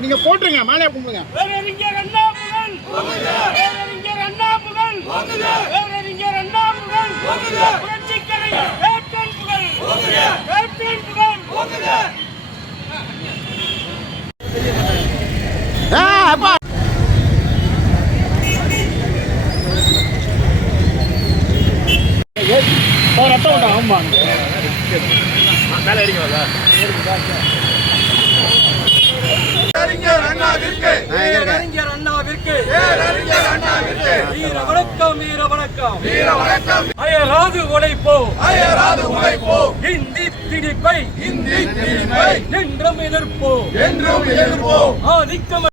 நீங்க போட்டுருங்க மாலையா கும்பிடுங்க. ஆமா அறிஞர் அண்ணாவிற்கு வீர வணக்கம் வீர வணக்கம் வீர வணக்கம். அயராது உழைப்போம் இந்தி திணிப்பை என்றும் எதிர்ப்போம் ஆதிக்கம்